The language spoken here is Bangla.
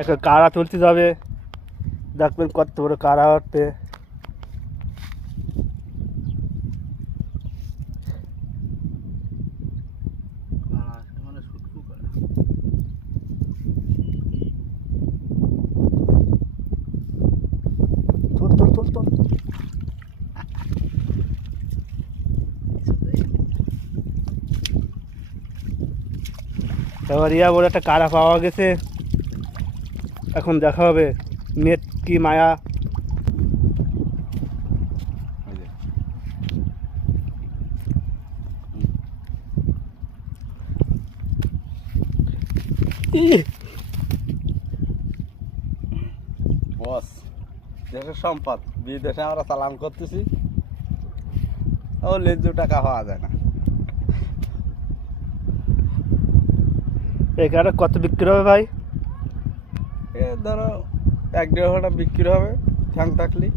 একটা কাড়া তুলতে যাবে, দেখবেন কত বড় কাড়া উঠতে। তোল তোল তোল তোল। এবার ইয়া বলে একটা কাড়া পাওয়া গেছে, এখন দেখা হবে নেট কি মায়া। বস দেশের সম্পদ, বিদেশে আমরা চালান করতেছি, ও লেজু টাকা হওয়া যায় না। এই কাড়া কত বিক্রি হবে ভাই? এ ধরো 1-1.5 ঘন্টা বিক্রি হবে ঠ্যাং থাকলি।